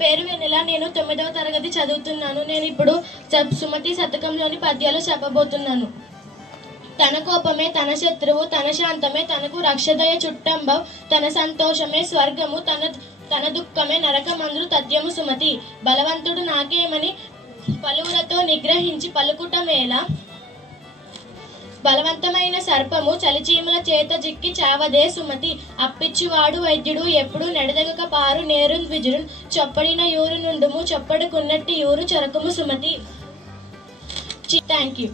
పేరు వెన్నెల. నేను 9వ తరగతి చదువుతున్నాను. నేను ఇప్పుడు సుమతి శతకంలోని పద్యాలు చెప్పబోతున్నాను. తన కోపమే తన శత్రువు, తన శాంతమే తనకు రక్షదయ చుట్టంబవ్, తన సంతోషమే స్వర్గము, తన దుఃఖమే నరకమందు తథ్యము సుమతి. బలవంతుడు నాకేమని పలువురతో నిగ్రహించి పలుకుటమేల, బలవంతమైన సర్పము చలిచీమల చేత జిక్కి చావదే సుమతి. అప్పిచ్చువాడు వైద్యుడు ఎప్పుడు నెడదగక పారు నేరు విజురు, చొప్పడిన యూరు నుండుము చొప్పడుకున్నట్టి యూరు చొరకుము సుమతి. Thank you.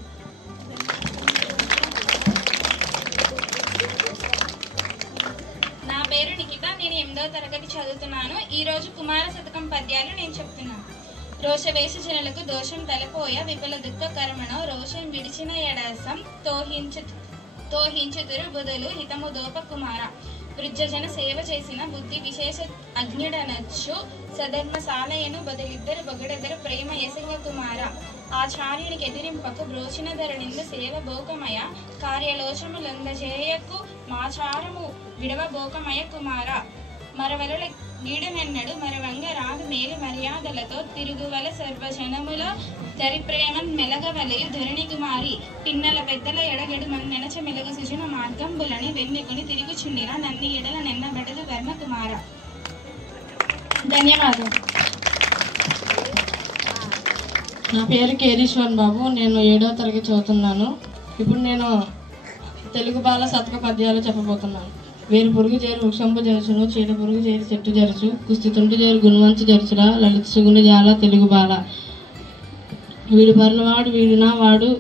నా పేరు నిఖిత. నేను 8వ తరగతి చదువుతున్నాను. ఈరోజు కుమార శతకం పద్యాలు నేను చెప్తున్నాను. రోషవేష జనులకు దోషం తలపోయ విపుల దుఃఖ కర్మణో రోషం విడిచిన ఎడసం తోహించుతురు బుధులు హితము దోప కుమార. వృద్ధజన సేవ చేసిన బుద్ధి విశేష అగ్నిడనచ్చు సధర్మశాలయను బదులిద్దరు బొగడెదరు ప్రేమ యశంగ కుమార. ఆచార్యునికి ఎదిరింపకు బ్రోచిన ధరణింద సేవ భోగమయ కార్యలోచములందజేయకు మాచారము విడవ భోగమయ కుమార. మరవరుల నీడనెన్నడు మరవంగ రాదు మేలు మర్యాదలతో తిరుగువల సర్వజనముల దరిప్రేమన్ మెలగవలయు ధరణి కుమారి. పిన్నల పెద్దల ఎడగడు మన నెనచ మెలగ సుజన మార్గంబులని వెన్నెకొని తిరుగుచుండిరా నన్ని ఎడల నెన్నబడదు వర్మ కుమార. ధన్యవాదాలు. నా పేరు కేరీశ్వర్ బాబు. నేను 7వ తరగతి చదువుతున్నాను. ఇప్పుడు నేను తెలుగు బాల శతక పద్యాలు చెప్పబోతున్నాను. వేరు పురుగు చేరు వృక్షంపు జరుచును, చీడ పురుగు చేరి చెట్టు జరుచు, కుస్తి తుంటి చేరు గుణవంచు జరుచురా, లలిత సుగుణ జాల తెలుగు బాల. వీడు పర్లవాడు వీడునా వాడు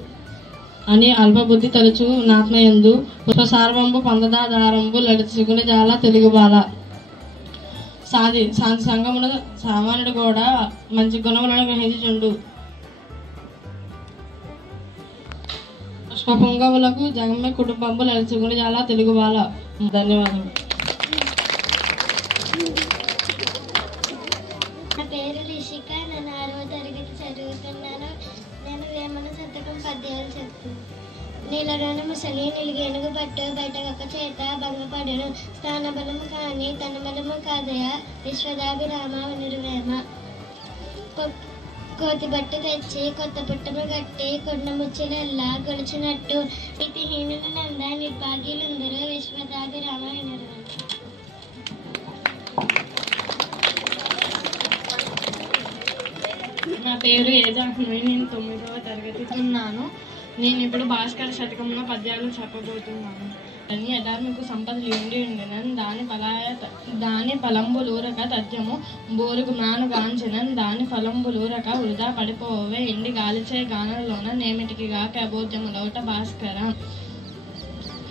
అని అల్పబుద్ధి తలుచు నాత్మయందు, పుష్పసారవంబు పందదారంబు లలిత సుగుణ జాల తెలుగు బాల. శాంతి సంగమున సామాన్యుడు కూడా మంచి గుణములను గ్రహించుచుండు, పుష్పపుంగములకు జగమ్మె కుటుంబంబు లలిత సుగుణ జాల తెలుగు బాల. ధన్యవాదాలు. నా పేరు రిషిక. నేను 6వ తరగతి చదువుతున్నాను. నేను వేమన శతకం పద్యాలు చెప్తున్నాను. నీలలోన ముసలి నిలిగేనుగు పట్టు బయట ఒక చేత భంగపడను, స్థాన బలము కానీ తన బలము కాదయ విశ్వదాభిరామ వినురువేమ. కోతి బట్టు తెచ్చి కొత్త పుట్టము గట్టి కొండ ముచ్చులెల్లా గొలిచినట్టు ఇతిహీనుల నంద నిర్భాగ్యులందరూ విశ్వదాభిరామ వినురువేమ. నా పేరు ఏజాహ్నవి. నేను 9వ తరగతి ఉన్నాను. నేను ఇప్పుడు భాస్కర శతకంలో పద్యాలు చెప్పబోతున్నాను. అని యథార్మికు సంపదలు ఉండి ఉండినన్ దాని ఫలంబులూరక తథ్యము బోరుగు మ్రాను గాంచినన్ దాని ఫలంబులూరక వృధా పడిపోవే ఎండి గాలిచే గానలోన నేమిటికి గాక అబోధ్యములౌట భాస్కర.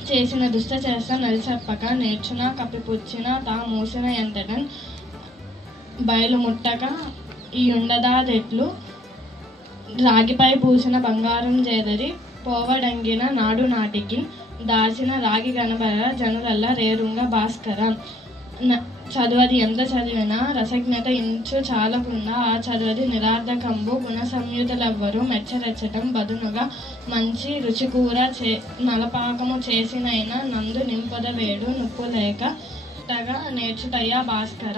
చేసిన దుష్ట చేస్త నలిచెప్పక నేర్చున కప్పిపుచ్చిన తా మూసిన ఎంతటన్ బయలు ముట్టక ఈ ఉండదాదెట్లు రాగిపై పూసిన బంగారం చేదరి పోవడంగిన నాడు నాటికి దాచిన రాగి గణబర జనులల్ల రేరుంగ భాస్కర. చదువది ఎంత చదివినా రసజ్ఞత ఇంచు చాలకుండా ఆ చదువది నిరార్థకంబు గుణ సంయుతులెవ్వరూ మెచ్చరెచ్చటం బదునుగా మంచి రుచికూర నలపాకము చేసినైనా నందు నింపద వేడు నుప్పు లేక టగా నేర్చుటయ్యా భాస్కర.